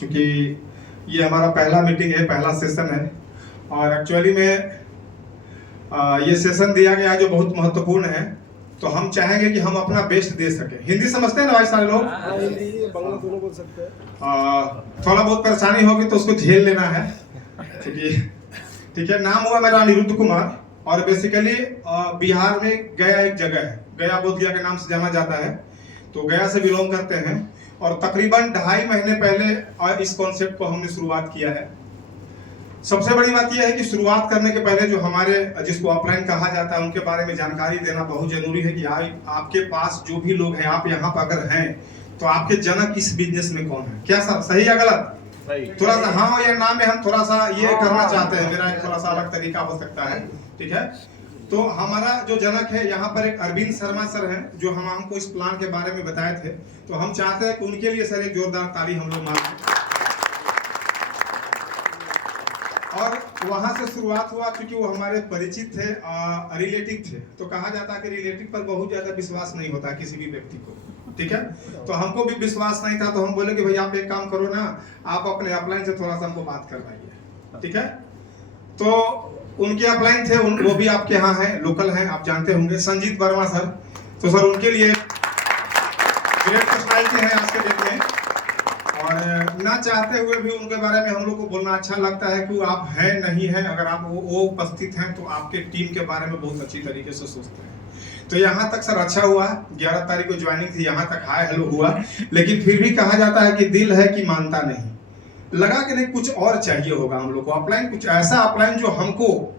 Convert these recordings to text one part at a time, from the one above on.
क्योंकि ये हमारा पहला मीटिंग है, पहला सेशन है और एक्चुअली में ये सेशन दिया गया है जो बहुत महत्वपूर्ण है। तो हम चाहेंगे कि हम अपना बेस्ट दे सके। हिंदी समझते हैं ना भाई सारे लोग? हिंदी बांग्ला दोनों बोल सकते हैं। थोड़ा बहुत परेशानी होगी तो उसको झेल लेना है, क्योंकि ठीक है। नाम हुआ मेरा अनिरुद्ध कुमार और बेसिकली बिहार में गया एक जगह है, गया बोधगया के नाम से जाना जाता है। तो गया से बिलोंग करते हैं और तकरीबन 2.5 महीने पहले इस कॉन्सेप्ट को हमने शुरुआत किया है। सबसे बड़ी बात यह है कि शुरुआत करने के पहले जो हमारे जिसको ऑफलाइन कहा जाता है उनके बारे में जानकारी देना बहुत जरूरी है कि आपके पास जो भी लोग हैं, आप यहाँ पर अगर हैं तो आपके जनक इस बिजनेस में कौन है। क्या सर सही या गलत? थोड़ा सा हाँ या ना में हम थोड़ा सा ये करना चाहते हैं, मेरा थोड़ा सा अलग तरीका हो सकता है, ठीक है। तो हमारा जो जनक है यहाँ पर एक अरविंद शर्मा सर हैं जो हमको इस प्लान के बारे में बताए थे। तो हम चाहते हैं कि उनके लिए सर एक जोरदार ताली हम लोग मारें। और वहां से शुरुआत हुआ क्योंकि वो हमारे परिचित थे, रिलेटिव थे। तो कहा जाता है कि रिलेटिव पर बहुत ज्यादा विश्वास नहीं होता किसी भी व्यक्ति को, ठीक है। तो हमको भी विश्वास नहीं था, तो हम बोले कि भाई आप एक काम करो ना, आप अपने अपलाइन से थोड़ा सा हमको बात करवाइए, ठीक है। तो उनके अपलाइन थे, वो भी आपके यहाँ हैं, लोकल हैं, आप जानते होंगे, संजीत वर्मा सर। तो सर उनके लिए ग्रेट पर्सनैलिटी है आज के डेट में और ना चाहते हुए भी उनके बारे में हम लोग को बोलना अच्छा लगता है कि आप हैं नहीं हैं, अगर आप वो उपस्थित हैं तो आपके टीम के बारे में बहुत अच्छी तरीके से सोचते हैं। तो यहाँ तक सर अच्छा हुआ, 11 तारीख को ज्वाइनिंग थी, यहाँ तक हाय हेलो हुआ, लेकिन फिर भी कहा जाता है कि दिल है कि मानता नहीं। लगा कि नहीं कुछ और चाहिए होगा हम लोग को, अपलाइन कुछ ऐसा अपलाइन जो हमको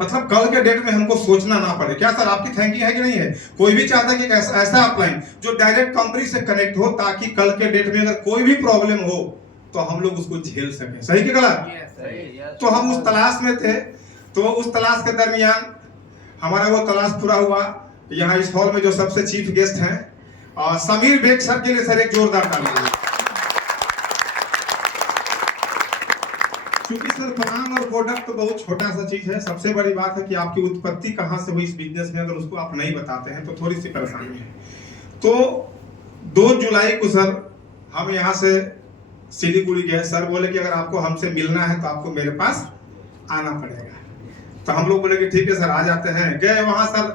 मतलब कल के डेट में हमको सोचना ना पड़े। क्या सर आपकी थिंकिंग है कि नहीं है? कोई भी चाहता है कि ऐसा अपलाइन जो डायरेक्ट कंपनी से कनेक्ट हो, ताकि कल के डेट में अगर कोई भी प्रॉब्लम हो तो हम लोग उसको झेल सकें। सही कि गलत? तो हम उस तलाश में थे। तो उस तलाश के दरमियान हमारा वो तलाश पूरा हुआ। यहाँ इस हॉल में जो सबसे चीफ गेस्ट हैं समीर बेग सर के लिए सर एक जोरदार ताली। क्योंकि सर प्लान और प्रोडक्ट तो बहुत छोटा सा चीज है, सबसे बड़ी बात है कि आपकी उत्पत्ति कहाँ से हुई इस बिजनेस में, अगर उसको आप नहीं बताते हैं तो थोड़ी सी परेशानी है। तो 2 जुलाई को सर हम यहाँ से सिलीगुड़ी गए। सर बोले कि अगर आपको हमसे मिलना है तो आपको मेरे पास आना पड़ेगा। तो हम लोग बोले कि ठीक है सर आ जाते हैं। गए वहाँ सर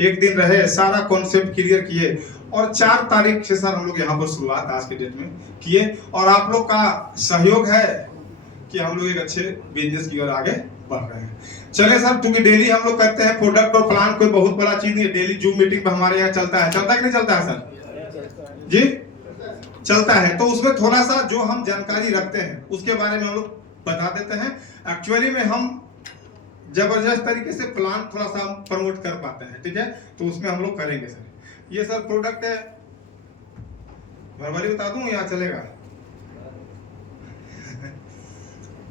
1 दिन रहे, सारा कॉन्सेप्ट क्लियर किए और 4 तारीख से सर हम लोग यहाँ पर शुरुआत आज के डेट में किए। और आप लोग का सहयोग है कि हम लोग एक अच्छे बिजनेस की ओर आगे बढ़ रहे हैं। चले सर, क्योंकि डेली हम लोग करते हैं प्रोडक्ट और प्लान, कोई बहुत बड़ा चीज नहीं है। डेली जूम मीटिंग पे हमारे यहाँ चलता है कि नहीं चलता है सर जी? चलता है। तो उसमें थोड़ा सा जो हम जानकारी रखते हैं उसके बारे में हम लोग बता देते हैं। एक्चुअली में हम जबरदस्त तरीके से प्लान थोड़ा सा प्रमोट कर पाते हैं, ठीक है। तो उसमें हम लोग करेंगे सर। ये सर प्रोडक्ट है, भरभरी बता दूं या चलेगा?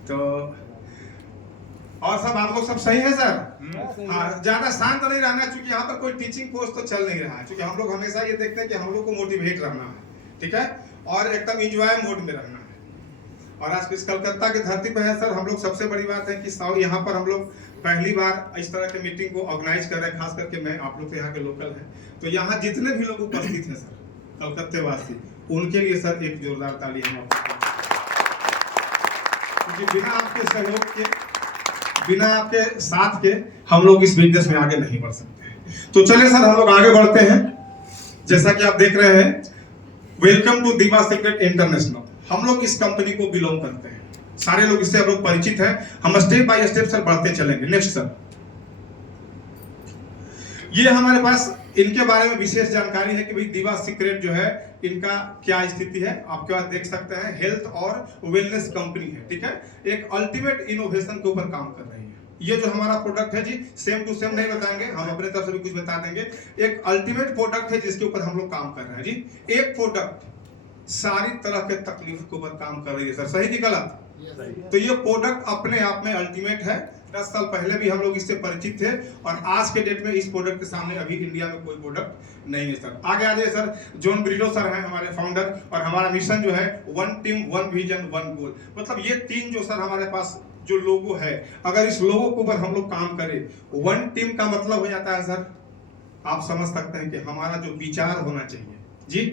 तो और सब आप लोग सब सही है सर? हाँ, ज्यादा शांत नहीं रहना, क्योंकि यहाँ पर कोई टीचिंग पोस्ट तो चल नहीं रहा है। क्योंकि हम लोग हमेशा ये देखते हैं कि हम लोग को मोटिवेट रहना है, ठीक है, और एकदम एंजॉय मोड में रहना है। और आज इस कलकत्ता की धरती पर है सर। हम लोग सबसे बड़ी बात है कि यहाँ पर हम लोग पहली बार इस तरह के मीटिंग को ऑर्गेनाइज कर रहे हैं। खास करके मैं, आप लोग यहाँ के लोकल हैं, तो यहाँ जितने भी लोग उपस्थित हैं सर कलकत्ते वासी, उनके लिए सर एक जोरदार ताली हम आपको। बिना आपके सहयोग के, बिना आपके साथ के हम लोग इस बिजनेस में आगे नहीं बढ़ सकते। तो चलिए सर हम लोग आगे बढ़ते हैं। जैसा कि आप देख रहे हैं, वेलकम टू दीवा सीक्रेट इंटरनेशनल। हम लोग इस कंपनी को बिलोंग करते हैं, सारे लोग इससे हम लोग परिचित हैं। हम स्टेप बाय स्टेप सर बढ़ते चलेंगे। नेक्स्ट सर, ये हमारे पास इनके बारे में विशेष जानकारी है कि भाई दीवा सीक्रेट जो है इनका क्या स्थिति है। आपके पास देख सकते हैं हेल्थ और वेलनेस कंपनी है, ठीक है। एक अल्टीमेट इनोवेशन के ऊपर काम कर रही है। ये जो हमारा प्रोडक्ट है जी, सेम टू सेम नहीं बताएंगे, हम अपने तरफ से भी कुछ बता देंगे। एक अल्टीमेट प्रोडक्ट है जिसके ऊपर हम लोग काम कर रहे हैं जी। एक प्रोडक्ट सारी तरह के तकलीफ के ऊपर काम कर रही है सर। सही कि गलत? तो ये प्रोडक्ट अपने आप में अल्टीमेट है। 10 साल पहले भी हम लोग इससे परिचित थे और आज के डेट में इस प्रोडक्ट के सामने अभी इंडिया में कोई प्रोडक्ट नहीं है सर। आगे आ जाइए सर। जॉन ब्रिडो सर हैं हमारे फाउंडर, और हमारा मिशन जो है 1 टीम 1 विजन 1 गोल। मतलब ये 3 जो सर हमारे पास जो लोगो है, अगर इस लोगो के ऊपर हम लोग काम करें, 1 टीम का मतलब हो जाता है सर, आप समझ सकते हैं कि हमारा जो विचार होना चाहिए जी,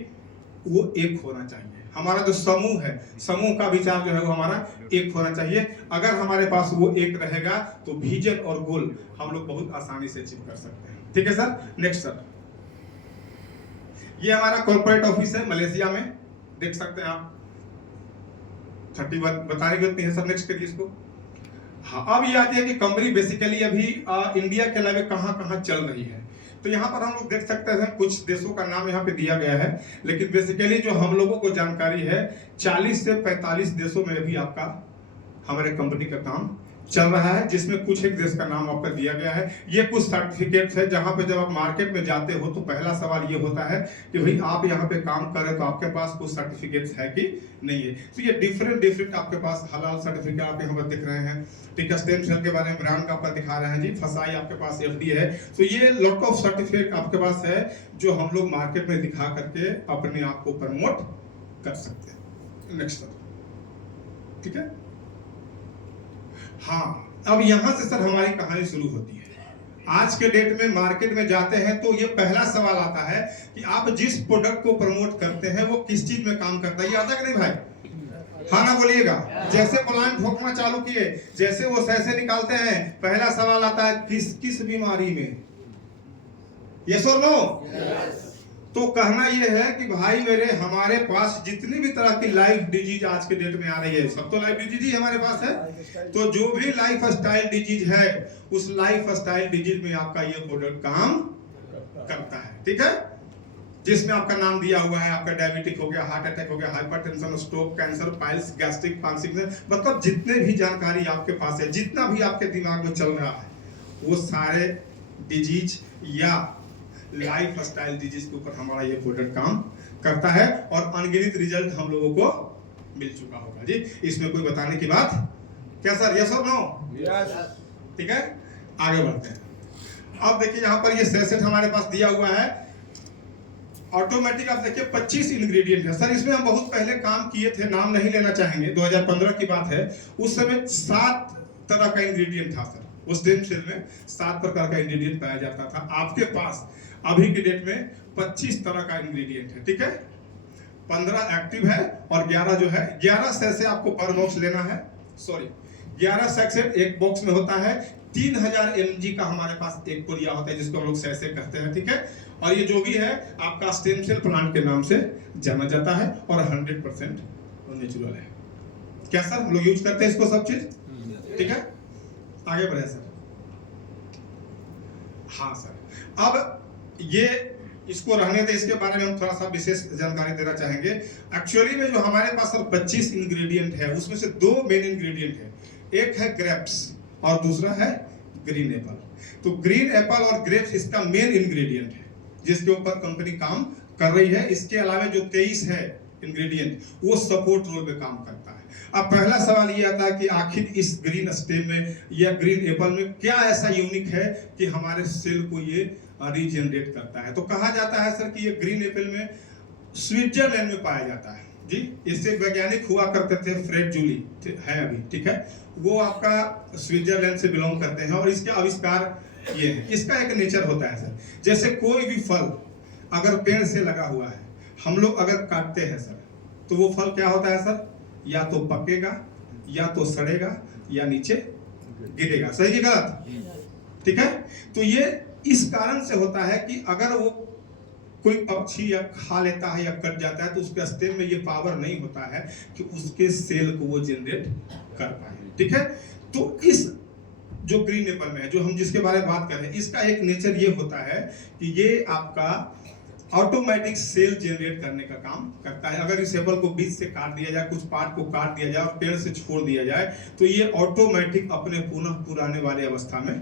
वो एक होना चाहिए। हमारा जो समूह है, समूह का विचार जो है वो हमारा एक होना चाहिए। अगर हमारे पास वो एक रहेगा तो विजन और गोल हम लोग बहुत आसानी से अचीव कर सकते हैं। ठीक है सर। नेक्स्ट सर, ये हमारा कॉर्पोरेट ऑफिस है मलेशिया में, देख सकते हैं आप। 31 बताने की जरूरत नहीं है सर। नेक्स्ट करिए इसको। हाँ, अब ये आती है कि कंपनी बेसिकली अभी इंडिया के अलावा कहाँ चल रही है। तो यहाँ पर हम लोग देख सकते हैं कुछ देशों का नाम यहाँ पे दिया गया है, लेकिन बेसिकली जो हम लोगों को जानकारी है 40 से 45 देशों में अभी आपका हमारे कंपनी का काम चल रहा है, जिसमें कुछ एक देश का नाम आपका दिया गया है। ये कुछ सर्टिफिकेट्स है जहां पे जब आप मार्केट में जाते हो तो पहला सवाल ये होता है कि भाई आप यहाँ पे काम कर रहे हो तो आपके पास कुछ सर्टिफिकेट्स है कि नहीं है। तो ये डिफरेंट आपके पास हलाल सर्टिफिकेट आप यहाँ पर दिख रहे हैं। ठीक है, स्टेम सेल के बारे में ब्रांड का आपका दिखा रहे हैं जी। फसाई आपके पास एफडी है। तो ये लॉट ऑफ सर्टिफिकेट आपके पास है जो हम लोग मार्केट में दिखा करके अपने आप को प्रमोट कर सकते हैं। Next sir. ठीक है, हाँ, अब यहां से सर हमारी कहानी शुरू होती है। आज के डेट में मार्केट में जाते हैं तो ये पहला सवाल आता है कि आप जिस प्रोडक्ट को प्रमोट करते हैं वो किस चीज में काम करता है। ये आता कि नहीं भाई? हाँ ना बोलिएगा। जैसे प्लांट ठोकना चालू किए, जैसे वो सैसे निकालते हैं, पहला सवाल आता है किस किस बीमारी में। यस और नो? तो कहना यह है कि भाई मेरे हमारे पास जितनी भी तरह की लाइफ डिजीज आज के डेट में आ रही है, सब तो लाइफ डिजीज ही हमारे पास है। तो जो भी लाइफ स्टाइल डिजीज है उस लाइफ स्टाइल डिजीज में आपका ये प्रोडक्ट काम करता है। ठीक है, जिसमें आपका नाम दिया हुआ है, आपका डायबिटिक हो गया, हार्ट अटैक हो गया, hypertension, stroke, cancer, piles, gastric, Parkinson, मतलब जितने भी जानकारी आपके पास है, जितना भी आपके दिमाग में चल रहा है, वो सारे डिजीज या लाइफ स्टाइल डिजीज के ऊपर हमारा ये प्रोडक्ट काम करता है। और अनगिनत रिजल्ट हम लोगों को मिल चुका होगा जी। इसमें कोई बताने की बात क्या सर? यस और नो? यस। ठीक है, आगे बढ़ते हैं। अब देखिए यहाँ पर ये सेट हमारे पास दिया हुआ है ऑटोमेटिक। आप देखिए 25 इंग्रेडिएंट है सर। इसमें हम बहुत पहले काम किए थे, नाम नहीं लेना चाहेंगे, 2015 की बात है। उस समय 7 तरह का इंग्रेडिएंट था सर। उस दिन सेल में 7 प्रकार का इंग्रेडिएंट पाया जाता था। आपके पास अभी के डेट में 25 तरह का इंग्रेडिएंट है। ठीक है, 15 एक्टिव है और 11 जो है, 11 सैसे आपको पर बॉक्स लेना है। सॉरी, 11 सेक्शन एक बॉक्स में होता है। 3000 mg का हमारे पास एक पुलिया होता है जिसको हम लोग सैसे कहते हैं। ठीक है, और ये जो भी है आपका स्टेम सेल प्लांट के नाम से जाना जाता है और 100% नेचुरल है। क्या सर हम लोग यूज करते हैं इसको सब चीज? ठीक है, आगे बढ़े सर। हाँ सर, अब ये इसको रहने दे, इसके बारे में हम थोड़ा सा विशेष जानकारी देना चाहेंगे। एक्चुअली में जो हमारे पास सर 25 इंग्रेडिएंट है उसमें से 2 मेन इंग्रेडिएंट है। एक है ग्रेप्स और दूसरा है ग्रीन एप्पल। तो ग्रीन एप्पल और ग्रेप्स इसका मेन इंग्रेडिएंट है जिसके ऊपर कंपनी काम कर रही है। इसके अलावा जो 23 है इंग्रेडिएंट वो सपोर्ट रोल में काम करता है। अब पहला सवाल ये आता है कि आखिर इस ग्रीन स्टेम में या ग्रीन एप्पल में क्या ऐसा यूनिक है कि हमारे सेल को ये रीजनरेट करता है। तो कहा जाता है सर कि ये ग्रीन एप्पल में स्विट्जरलैंड में पाया जाता है जी। इससे वैज्ञानिक हुआ करते थे फ्रेड जूली, है अभी, ठीक है, वो आपका स्विट्जरलैंड से बिलोंग करते हैं और इसके आविष्कार ये है। इसका एक नेचर होता है सर, जैसे कोई भी फल अगर पेड़ से लगा हुआ है, हम लोग अगर काटते हैं सर तो वो फल क्या होता है सर, या तो पकेगा या तो सड़ेगा या नीचे गिरेगा। सही कि गलत? ठीक है, तो ये इस कारण से होता है कि अगर वो कोई पक्षी या खा लेता है या कट जाता है तो उसके स्टेम में ये पावर नहीं होता है कि उसके सेल को वो जनरेट कर पाए। ठीक है, तो इस जो ग्रीन एप्पल में है, जो हम जिसके बारे में बात कर रहे हैं, इसका एक नेचर ये होता है कि ये आपका ऑटोमेटिक सेल जनरेट करने का काम करता है। अगर इस एप्पल को बीच से काट दिया जाए, कुछ पार्ट को काट दिया जाए और पेड़ से छोड़ दिया जाए तो ये ऑटोमेटिक अपने पुनः पुराने वाले अवस्था में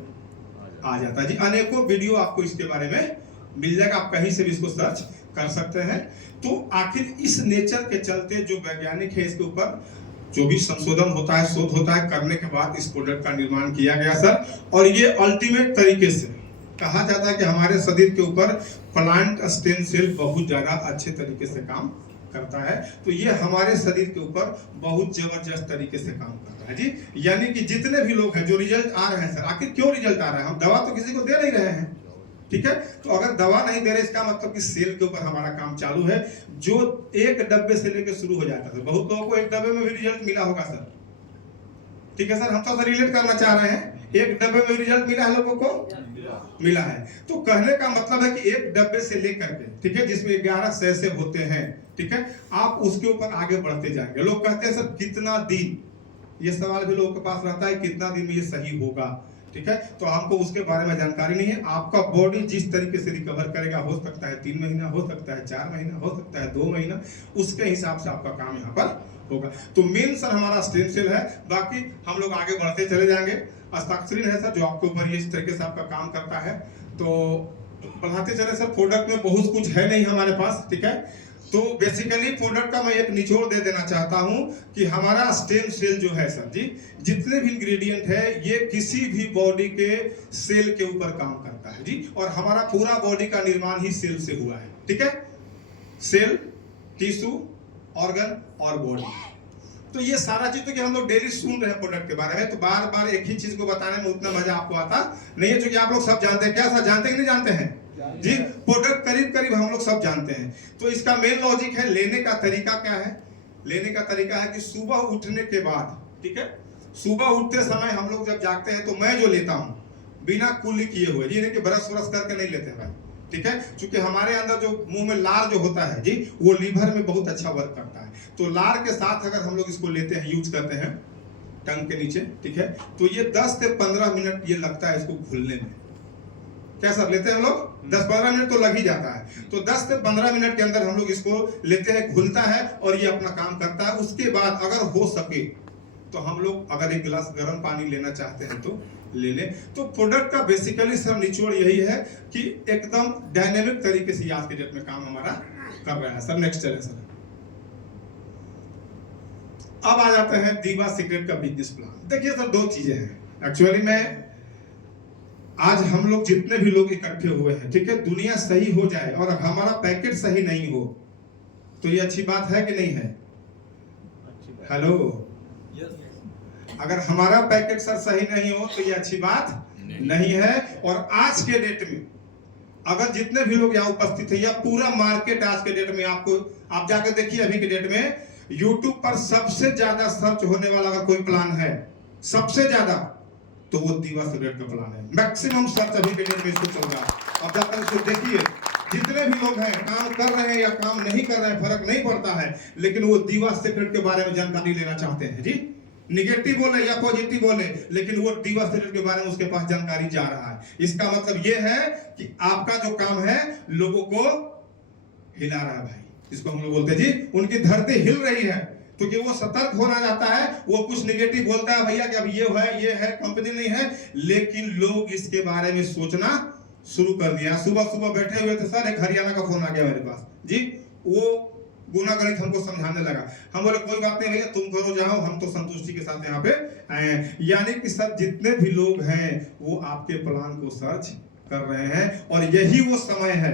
आ जाता है जी। अनेकों वीडियो आपको इसके बारे में मिल जाएगा, आप कहीं से भी इसको सर्च कर सकते हैं। तो आखिर इस नेचर के चलते जो वैज्ञानिक है इसके ऊपर जो भी संशोधन होता है, शोध होता है, करने के बाद इस प्रोडक्ट का निर्माण किया गया सर। और ये अल्टीमेट तरीके से कहा जाता है कि हमारे शरीर के ऊपर प्लांट स्टेम सेल बहुत ज्यादा अच्छे तरीके से काम करता है। तो ये हमारे शरीर के ऊपर बहुत जबरदस्त तरीके से काम करता है जी। यानी कि जितने भी लोग हैं जो रिजल्ट आ रहे हैं सर, आखिर क्यों रिजल्ट आ रहा है? हम दवा तो किसी को दे नहीं रहे हैं, ठीक है। तो अगर दवा नहीं दे रहे इसका मतलब कि सेल के ऊपर हमारा काम चालू है। जो एक डब्बे से लेकर शुरू हो जाता है, बहुत लोगों को एक डब्बे में भी रिजल्ट मिला होगा सर, ठीक है सर, हम तो रिलेट करना चाह रहे हैं, एक डब्बे में रिजल्ट मिला है लोगों को, मिला है। तो कहने का मतलब है कि एक डब्बे से लेकर के, ठीक है, जिसमें 11 सैसे होते हैं, ठीक है, आप उसके ऊपर आगे बढ़ते जाएंगे। लोग कहते हैं सर कितना दिन, ये सवाल भी लोगों के पास रहता है, कितना दिन में ये सही होगा, ठीक है। तो हमको उसके बारे में जानकारी नहीं है। आपका बॉडी जिस तरीके से रिकवर करेगा, हो सकता है 3 महीना, हो सकता है 4 महीना, हो सकता है 2 महीना, उसके हिसाब से आपका काम यहाँ पर होगा। तो मेन सर हमारा स्टेम सेल है, बाकी हम लोग आगे बढ़ते चले जाएंगे। अस्ताक्सरीन है सर जो आपके ऊपर ये इस तरीके से आपका काम करता है। तो बढ़ाते चले सर। प्रोडक्ट में बहुत कुछ है नहीं हमारे पास, ठीक है। तो बेसिकली प्रोडक्ट का मैं एक निचोड़ दे देना चाहता हूं कि हमारा स्टेम सेल जो है सर जी, जितने भी इंग्रेडिएंट है ये किसी भी बॉडी के सेल के ऊपर काम करता है जी। और हमारा पूरा बॉडी का निर्माण ही सेल से हुआ है, ठीक है। सेल, टिश्यू, ऑर्गन और बॉडी। तो ये सारा चीज तो कि हम लोग डेली सुन रहे हैं प्रोडक्ट के बारे में, तो बार बार एक ही चीज को बताने में उतना मजा आपको आता नहीं है, क्योंकि आप लोग सब जानते हैं। क्या सर जानते हैं कि नहीं जानते हैं जी? प्रोडक्ट करीब करीब हम लोग सब जानते हैं। तो इसका मेन लॉजिक है, लेने का तरीका क्या है? लेने का तरीका है कि सुबह उठने के बाद, ठीक है, सुबह उठते समय हम लोग जब जागते हैं तो मैं जो लेता हूं बिना कुल्ली किए हुए, ये नहीं कि ब्रश व्रश करके नहीं लेते हैं भाई, ठीक है, क्योंकि हमारे अंदर जो मुंह में लार जो होता है जी, वो लीवर में बहुत अच्छा वर्क करता है। तो लार के साथ अगर हम लोग इसको लेते हैं, यूज करते हैं टंग के नीचे, ठीक है, तो ये 10 से 15 मिनट ये लगता है इसको घुलने में। क्या सर लेते हैं हम लोग? 10-15 मिनट तो लग ही जाता है। तो 10 से 15 मिनट के अंदर हम लोग इसको लेते हैं, घुलता है और ये अपना काम करता है। उसके बाद अगर हो सके तो हम लोग अगर एक गिलास गर्म पानी लेना चाहते हैं तो ले लें। तो प्रोडक्ट का बेसिकली सर निचोड़ यही है कि एकदम डायनेमिक तरीके से आज के डेट में काम हमारा कर रहा है सर। नेक्स्ट चले सर। अब आ जाते हैं दीवा सीक्रेट का बिजनेस प्लान। देखिए सर, 2 चीजें हैं एक्चुअली में। आज हम लोग जितने भी लोग इकट्ठे हुए हैं, ठीक है, दुनिया सही हो जाए और हमारा पैकेट सही नहीं हो तो ये अच्छी बात है कि नहीं है? हेलो, अगर हमारा पैकेट सर सही नहीं हो तो ये अच्छी बात नहीं है। और आज के डेट में अगर जितने भी लोग यहाँ उपस्थित हैं या पूरा मार्केट आज के डेट में, आपको आप जाकर देखिए अभी के डेट में YouTube पर सबसे ज्यादा सर्च होने वाला अगर कोई प्लान है, सबसे ज्यादा, तो वो दीवा सिगरेट का प्लान है। मैक्सिमम सर्च अभी के डेट में इसको चल रहा है। अब जाकर इसको देखिए, जितने भी लोग हैं काम कर रहे हैं या काम नहीं कर रहे हैं फर्क नहीं पड़ता है, लेकिन वो दीवा सिगरेट के बारे में जानकारी लेना चाहते हैं जी। निगेटिव बोले या पॉजिटिव बोले, लेकिन वो दीवा सिगरेट के बारे में उसके पास जानकारी जा रहा है। इसका मतलब ये है कि आपका जो काम है लोगों को हिला रहा है भाई, इसको हम लोग बोलते हैं जी, उनकी धरती हिल रही है। क्योंकि वो सतर्क होना चाहता है, वो कुछ निगेटिव बोलता है भैया कि अब ये है कंपनी नहीं है, लेकिन लोग इसके बारे में सोचना शुरू कर दिया। सुबह सुबह बैठे हुए थे सर, एक हरियाणा का फोन आ गया मेरे पास जी, वो गुना गणित हमको समझाने लगा। हम बोले कोई बात नहीं भैया, तुम करो जाओ, हम तो संतुष्टि के साथ यहाँ पे आए हैं। यानी कि सर जितने भी लोग हैं वो आपके प्लान को सर्च कर रहे हैं, और यही वो समय है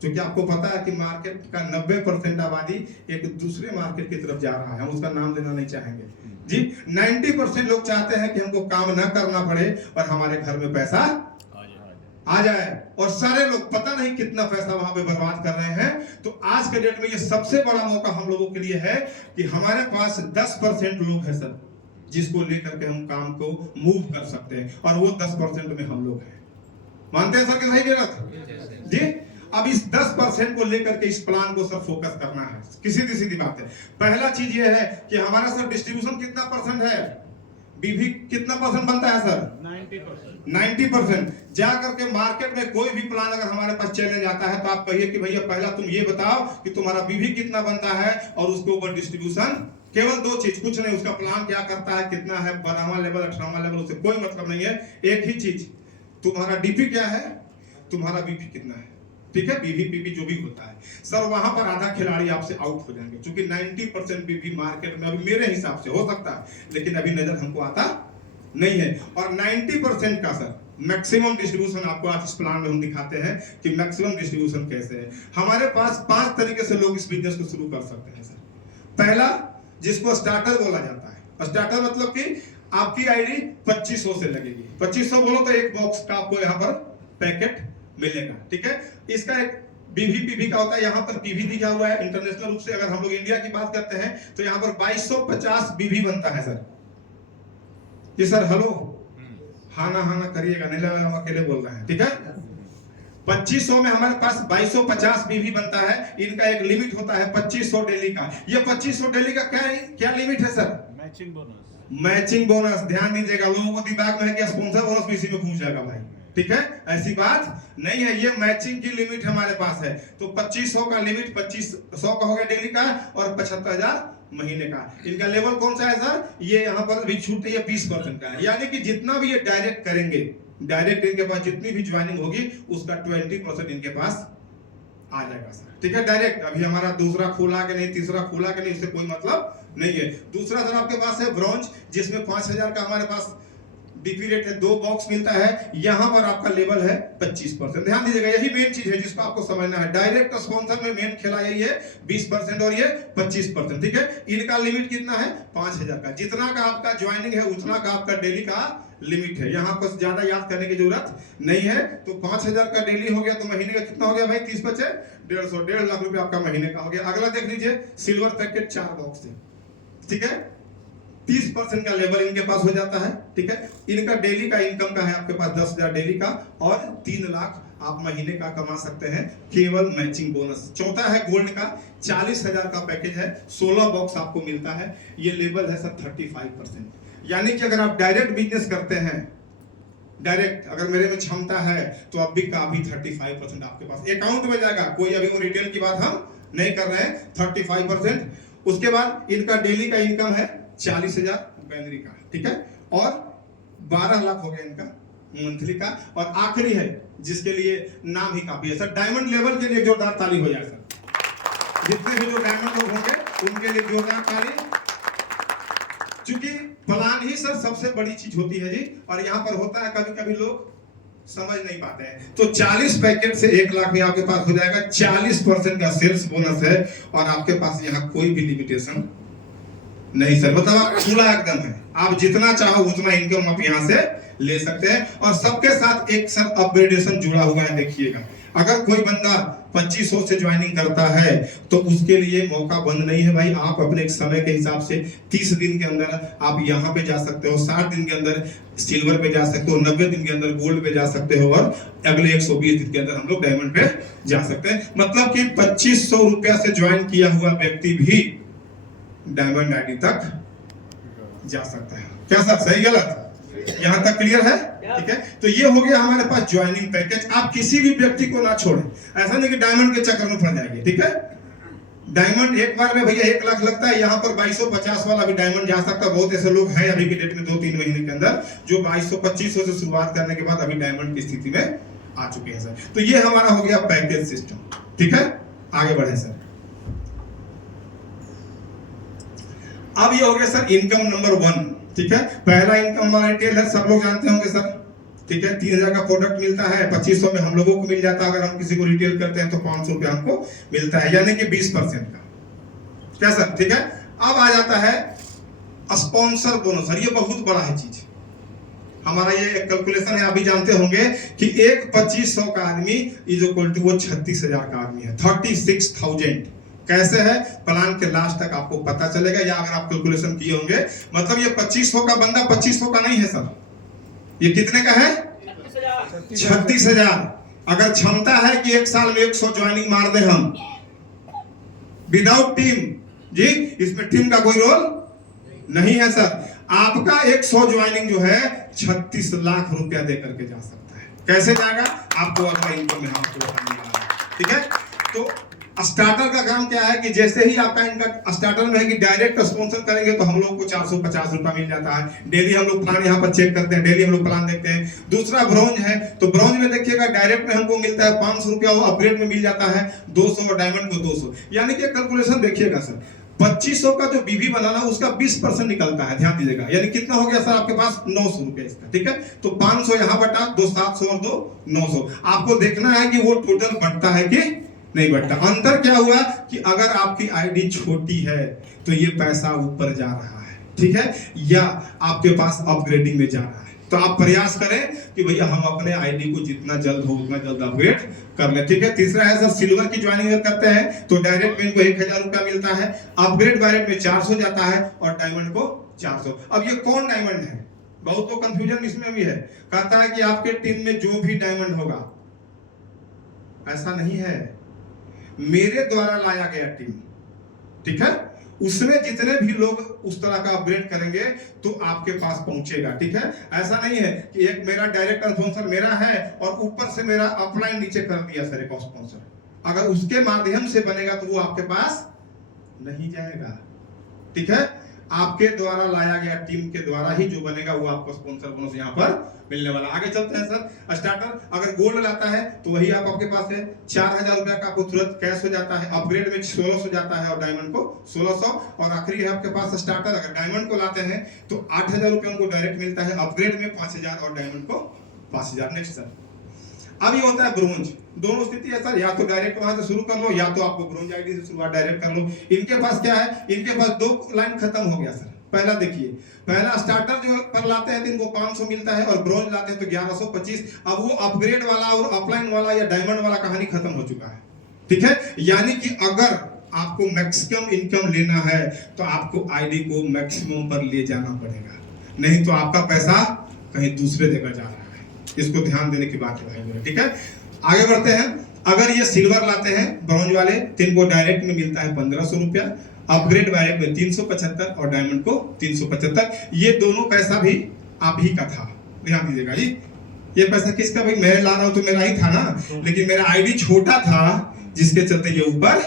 क्योंकि आपको पता है कि मार्केट का 90% आबादी एक दूसरे मार्केट की तरफ जा रहा है। हम उसका नाम लेना नहीं चाहेंगे जी। 90% लोग चाहते हैं कि हमको काम ना करना पड़े और हमारे घर में पैसा आ जाए, और सारे लोग पता नहीं कितना पैसा वहां पे बर्बाद कर रहे हैं। तो आज के डेट में ये सबसे बड़ा मौका हम लोगों के लिए है कि हमारे पास 10% लोग हैं सर, जिसको लेकर के हम काम को मूव कर सकते हैं, और वो 10% में हम लोग हैं। मानते हैं सर कि सही गलत जी? अब इस 10% को लेकर के इस प्लान को सर फोकस करना है। सीधी सीधी बात है। पहला चीज ये है कि हमारा सर डिस्ट्रीब्यूशन कितना परसेंट है, बीवी कितना परसेंट बनता है सर? 90%। जा करके मार्केट में कोई भी प्लान अगर हमारे पास चैलेंज आता है तो आप कहिए कि भैया पहला तुम ये बताओ कि तुम्हारा बीवी कितना बनता है, और उसके ऊपर डिस्ट्रीब्यूशन। केवल 2 चीज, कुछ नहीं, उसका प्लान क्या करता है, कितना है, 12वां लेवल 18वां लेवल, उससे कोई मतलब नहीं है। एक ही चीज, तुम्हारा डीपी क्या है, तुम्हारा बीपी कितना है, ठीक है, बीवी पीपी जो भी होता है सर, वहां पर आधा खिलाड़ी आपसे आउट हो जाएंगे। क्योंकि 90% बीवी मार्केट में अभी मेरे हिसाब से हो सकता है, लेकिन अभी नजर हमको आता नहीं है। और 90% का सर मैक्सिमम डिस्ट्रीब्यूशन आपको आज इस प्लान में हम दिखाते हैं कि मैक्सिमम डिस्ट्रीब्यूशन कैसे है। हमारे पास 5 तरीके से लोग इस बिजनेस को शुरू कर सकते हैं सर। पहला, जिसको स्टार्टर बोला जाता है। स्टार्टर मतलब कि आपकी आईडी 2500 से लगेगी। 2500 बोलो तो एक बॉक्स का आपको यहाँ पर पैकेट मिलेगा। ठीक है, इसका एक बीवी का होता है, यहाँ पर पीवी दिखा हुआ है। इंटरनेशनल रूप से अगर हम लोग इंडिया की बात करते हैं तो यहाँ पर 2250 बीवी बनता है सर। जी सर, हेलो, हाँ ना करिएगा, नहीं लगा हम अकेले बोल रहे हैं। ठीक है, 2500 में हमारे पास 2250 बीवी बनता है। इनका एक लिमिट होता है 2500 डेली का। ये 2500 डेली का क्या लिमिट है sir? Matching bonus. Matching bonus, ध्यान दीजिएगा, लोगों को दिमाग में है कि स्पॉन्सर बोनस भी इसी में पूछ जाएगा भाई। ठीक है, ऐसी बात नहीं है, ये मैचिंग की लिमिट हमारे पास है। तो 2500 का लिमिट 2500 का हो गया डेली का, और 75,000 महीने का। इनका लेवल कौन सा है सर? ये यहाँ पर भी छूट है, 20% का है। यानी कि जितना भी ये डायरेक्ट करेंगे, डायरेक्ट इनके पास जितनी भी ज्वाइनिंग होगी उसका 20% इनके पास आ जाएगा सर। ठीक है, डायरेक्ट। अभी हमारा दूसरा खोला के नहीं, तीसरा खोला के नहीं, इससे कोई मतलब नहीं है। दूसरा सर आपके पास है ब्रॉन्ज, जिसमें 5000 का हमारे पास डीपी रेट है, 2 बॉक्स मिलता है। यहाँ पर आपका लेवल है 25%। ध्यान दीजिएगा, यही मेन चीज है जिसको आपको समझना है। डायरेक्ट स्पॉन्सर में मेन खेला यही है, 20% और ये 25%। ठीक है, इनका लिमिट कितना है? 5000 का। जितना का आपका ज्वाइनिंग है उतना का आपका डेली का लिमिट है। यहाँ पर ज्यादा याद करने की जरूरत नहीं है। तो 5000 का डेली हो गया, तो महीने का कितना हो गया भाई? 30 बचे 150, 1.5 लाख रुपए आपका महीने का हो गया। अगला देख लीजिए, सिल्वर पैकेट 4 बॉक्स है। ठीक है, 30% का लेवल इनके पास हो जाता है। ठीक है, इनका डेली का इनकम का है आपके पास 10,000 डेली का, और 3 लाख आप महीने का कमा सकते हैं केवल मैचिंग बोनस। चौथा है गोल्ड का, 40,000 का पैकेज है, 16 बॉक्स आपको मिलता है। ये लेवल है सर 35%। यानी कि अगर आप डायरेक्ट बिजनेस करते हैं, डायरेक्ट अगर मेरे में क्षमता है, तो अब भी काफी 35% आपके पास अकाउंट में जाएगा। कोई अभी वो रिटेल की बात हम नहीं कर रहे हैं, 35%। उसके बाद इनका डेली का इनकम है 40,000 बैनरी का। ठीक है, और 12 लाख हो गया इनका मंथली का। और आखिरी है जिसके लिए नाम ही काफी है सर, डायमंड लेवल के लिए जोरदार ताली हो जाए सर। जितने भी जो डायमंड लोग होंगे उनके लिए जोरदार ताली, क्योंकि प्लान ही सर सबसे बड़ी चीज होती है जी। और यहाँ पर होता है कभी कभी लोग समझ नहीं पाते हैं। तो 40 पैकेट से 1 लाख में आपके पास हो जाएगा। 40% का सेल्स बोनस है, और आपके पास यहाँ कोई भी लिमिटेशन नहीं सर, मतलब आप खुला एकदम है, आप जितना चाहो उतना इनकम आप यहाँ से ले सकते हैं। और सबके साथ एक सर अपग्रेडेशन जुड़ा हुआ है। देखिएगा, अगर कोई बंदा 2500 से ज्वाइनिंग करता है तो उसके लिए मौका बंद नहीं है भाई। आप अपने एक समय के हिसाब से 30 दिन के अंदर आप यहाँ पे जा सकते हो, 60 दिन के अंदर सिल्वर पे जा सकते हो, 90 दिन के अंदर गोल्ड पे जा सकते हो, और अगले 120 दिन के अंदर हम लोग डायमंड पे जा सकते हैं। मतलब कि 2500 रुपया से ज्वाइन किया हुआ व्यक्ति भी डायमंड आईडी तक जा सकता है। क्या सर, सही गलत? यहाँ तक क्लियर है? ठीक है, तो ये हो गया हमारे पास ज्वाइनिंग पैकेज। आप किसी भी व्यक्ति को ना छोड़ें, ऐसा नहीं कि डायमंड के चक्कर में पड़ जाएंगे। ठीक है, डायमंड एक बार में भैया 1 लाख लगता है। यहाँ पर 2250 वाला भी डायमंड जा सकता है। बहुत ऐसे लोग हैं अभी की डेट में 2-3 महीने के अंदर जो 2200-2500 से शुरुआत करने के बाद अभी डायमंड की स्थिति में आ चुके हैं सर। तो ये हमारा हो गया पैकेज सिस्टम। ठीक है, आगे बढ़े सर। अब ये हो गया सर इनकम नंबर 1। ठीक है, पहला इनकम हमारा रिटेल है, सब लोग जानते होंगे सर। ठीक है, 3000 का प्रोडक्ट मिलता है, 2500 में हम लोगों को मिल जाता है। अगर हम किसी को रिटेल करते हैं तो 500 रुपया हमको मिलता है, यानी कि 20% का। क्या सर? ठीक है, अब आ जाता है स्पॉन्सर बोनस। ये बहुत बड़ा है चीज। हमारा ये कैलकुलेशन है, आप भी जानते होंगे कि एक 2500 का आदमी इज इक्वल टू वो 36,000 का आदमी है, 36,000। कैसे है? प्लान के लास्ट तक आपको पता चलेगा, या अगर आप कैलकुलेशन किए होंगे। मतलब ये 2500 का बंदा 2500 का नहीं है सर, ये कितने का है? 36,000। अगर क्षमता है कि 1 साल में 100 ज्वाइनिंग मार दे हम विदाउट टीम जी, इसमें टीम का कोई रोल नहीं है सर। आपका 100 ज्वाइनिंग जो है 36 लाख रुपया दे करके जा सकता है। कैसे जाएगा? आपको अपना इनकम में आपको बताने वाला है। ठीक है, तो स्टार्टर का काम क्या है कि जैसे ही आपका इनका स्टार्टर में है कि डायरेक्ट स्पॉन्सर करेंगे तो हम लोग को 450 रुपया मिल जाता है डेली। हम लोग प्लान यहाँ पर चेक करते हैं, डेली हम लोग प्लान देखते हैं। दूसरा ब्रॉन्ज है, तो ब्रॉन्ज में देखिएगा डायरेक्ट में हमको मिलता है 500 रुपया, वो अपग्रेड में मिल जाता है 200, और डायमंड को 200। यानी कि कैलकुलेशन देखिएगा सर, 2500 का जो बीवी बनाना उसका 20% निकलता है। ध्यान दीजिएगा, यानी कितना हो गया सर आपके पास? 900 रुपया इसका। ठीक है, तो 500 यहाँ बटा 2 700 और 2 900। आपको देखना है कि वो टोटल बढ़ता है कि नहीं बढ़ता। अंतर क्या हुआ कि अगर आपकी आईडी छोटी है तो ये पैसा ऊपर जा रहा है, ठीक है, या आपके पास अपग्रेडिंग में जा रहा है। तो आप प्रयास करें कि भैया हम अपने आईडी को जितना जल्द हो उतना जल्द अपग्रेड कर ले। ठीक है। तीसरा है सर, सिल्वर की ज्वाइनिंग अगर करते हैं तो डायरेक्ट में इनको 1000 रुपया मिलता है, अपग्रेड डायरेक्ट में 400 जाता है और डायमंड को 400। अब ये कौन डायमंड है, बहुत तो कंफ्यूजन इसमें भी है। कहता है कि आपके टीम में जो भी डायमंड होगा, ऐसा नहीं है, मेरे द्वारा लाया गया टीम, ठीक है, उसमें जितने भी लोग उस तरह का अपग्रेड करेंगे तो आपके पास पहुंचेगा। ठीक है। ऐसा नहीं है कि एक मेरा डायरेक्ट स्पॉन्सर मेरा है और ऊपर से मेरा अपलाइन नीचे कर दिया सर एक स्पॉन्सर, अगर उसके माध्यम से बनेगा तो वो आपके पास नहीं जाएगा। ठीक है। आपके द्वारा लाया गया टीम के द्वारा ही जो बनेगा वो आपको स्पॉन्सर बोनस यहाँ पर मिलने वाला। आगे चलते हैं सर। स्टार्टर अगर गोल्ड लाता है तो वही आप आपके पास है, 4000 रुपया का आपको तुरंत कैश हो जाता है, अपग्रेड में 1600 जाता है और डायमंड को 1600। और आखिरी है आपके पास स्टार्टर, अगर डायमंड को लाते हैं तो 8000 रुपया उनको डायरेक्ट मिलता है, अपग्रेड में 5000 और डायमंड को 5000। नेक्स्ट सर, अब ये होता है ब्रोंज। दोनों स्थिति है सर, या तो डायरेक्ट वहां से शुरू कर लो या तो आपको ब्रोंज आईडी से शुरुआत डायरेक्ट कर लो। इनके पास क्या है, इनके पास 2 लाइन खत्म हो गया सर। पहला देखिए, पहला स्टार्टर जो पर लाते हैं तो इनको 500 मिलता है और ब्रोंज लाते हैं तो 1125। अब वो अपग्रेड वाला और अपलाइन वाला या डायमंड वाला कहानी खत्म हो चुका है। ठीक है। यानी कि अगर आपको मैक्सिमम इनकम लेना है तो आपको आईडी को मैक्सिमम पर ले जाना पड़ेगा, नहीं तो आपका पैसा कहीं दूसरे जगह जा रहा है। इसको ध्यान देने की बात है भाई मेरे। ठीक है। आगे बढ़ते हैं। अगर ये सिल्वर लाते हैं ब्रॉन्ज वाले तो इनको डायरेक्ट में मिलता है 1500 रुपया, अपग्रेड डायरेक्ट में 375 और डायमंड को 375। ये दोनों पैसा भी आप ही का था, ध्यान दीजिएगा जी। ये पैसा किसका, भाई मैं ला रहा हूं तो मेरा ही था ना, लेकिन मेरा आईडी छोटा था जिसके चलते ये ऊपर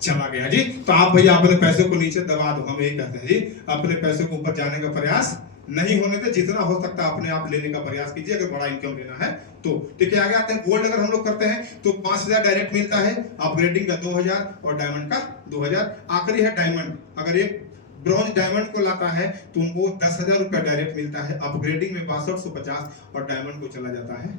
चला गया जी। तो आप भैया अपने पैसे को नीचे दबा दो, हम यही कहते हैं जी, अपने पैसे को ऊपर जाने का प्रयास नहीं होने दे, जितना हो सकता है अपने आप लेने का प्रयास कीजिए अगर बड़ा इनकम लेना है तो। ठीक है। आगे आते हैं। गोल्ड अगर हम लोग करते हैं तो 5000 डायरेक्ट मिलता है, अपग्रेडिंग का 2000 और डायमंड का 2000। आखिरी है डायमंड, अगर एक ब्रॉन्ज डायमंड को लाता है तो उनको 10000 रुपया डायरेक्ट मिलता है, अपग्रेडिंग में 6250 और डायमंड को चला जाता है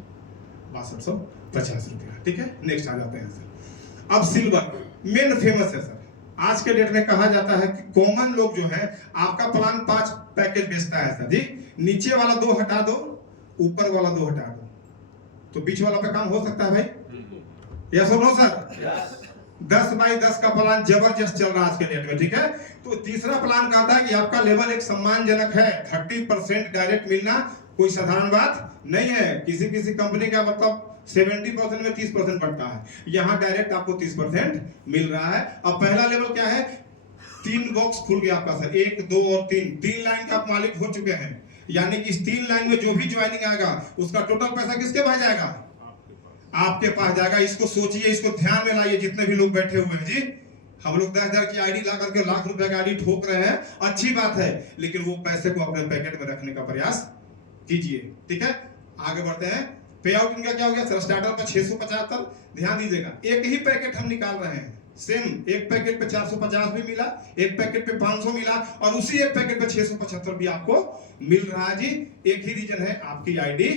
6250 रुपया। ठीक है। नेक्स्ट आ जाते हैं सर। अब सिल्वर मेन फेमस है सर। आज के डेट में कहा जाता है कि कॉमन लोग जो है, आपका प्लान 5 पैकेज बेचता है सर जी, नीचे वाला 2 हटा दो, ऊपर वाला 2 हटा दो, तो बीच वाला पे काम हो सकता है भाई, यस और नो सर? 10 बाई 10 का प्लान जबरदस्त चल रहा है आज के डेट में। ठीक है। तो तीसरा प्लान कहता है कि आपका लेवल एक सम्मानजनक है, 30% डायरेक्ट मिलना कोई साधारण बात नहीं है। किसी किसी कंपनी का मतलब 70% में 30% बढ़ता है, यहाँ डायरेक्ट आपको 30% मिल रहा है। अब पहला लेवल क्या है, 3 बॉक्स खुल गया आपका सर, 1 2 और 3 लाइन का आप मालिक हो चुके हैं। यानी कि इस 3 लाइन में जो भी ज्वाइनिंग आएगा उसका टोटल पैसा किसके पास जाएगा, आपके पास जाएगा। इसको सोचिए, इसको ध्यान में लाइए जितने भी लोग बैठे हुए हैं जी। हम लोग 10,000 की आईडी ला करके लाख रुपए की आईडी ठोक रहे हैं, अच्छी बात है, लेकिन वो पैसे को अपने पैकेट में रखने का प्रयास कीजिए। ठीक है। आगे बढ़ते हैं। पे आउट इनका क्या हो गया सर, स्टार्टर पर 675। ध्यान दीजिएगा, एक ही पैकेट हम निकाल रहे हैं, सेम एक पैकेट पे 450 भी मिला, एक पैकेट पे 500 मिला और उसी एक पैकेट पे 675 भी आपको मिल रहा है जी। एक ही रीजन है, आपकी आईडी